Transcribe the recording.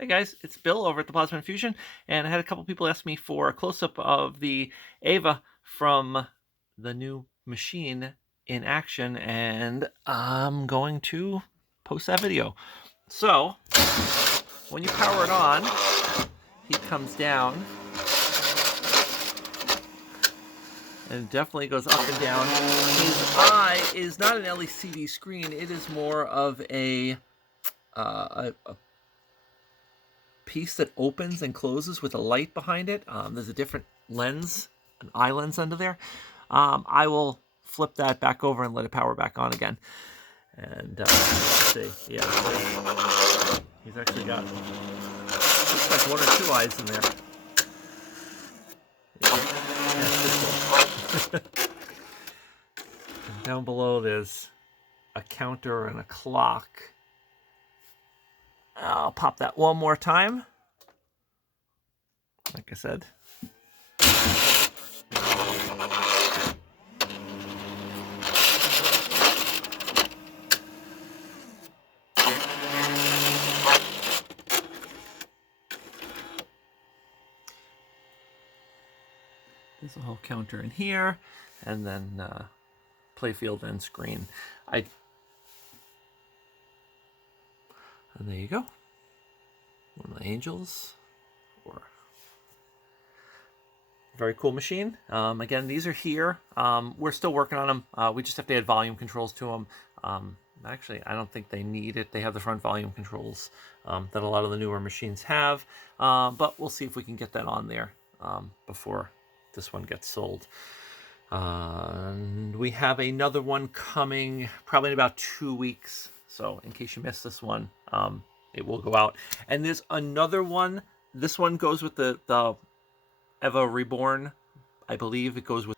Hey guys, it's Bill over at the Plasma Infusion, and I had a couple people ask me for a close-up of the EVA from the new machine in action, and I'm going to post that video. So, when you power it on, he comes down, and it definitely goes up and down. His eye is not an LCD screen, it is more of a piece that opens and closes with a light behind it. There's a different lens, an eye lens under there. I will flip that back over and let it power back on again. And let's see, yeah, he's actually got, looks like one or two eyes in there. Yeah, and down below there's a counter and a clock. I'll pop that one more time. Like I said. There's a whole counter in here, and then playfield and screen. And there you go. One of the angels, or very cool machine. Again, these are here. We're still working on them. We just have to add volume controls to them. Actually, I don't think they need it. They have the front volume controls that a lot of the newer machines have. But we'll see if we can get that on there before this one gets sold. And we have another one coming probably in about 2 weeks. So in case you missed this one, it will go out. And there's another one. This one goes with the EVA Reborn. I believe it goes with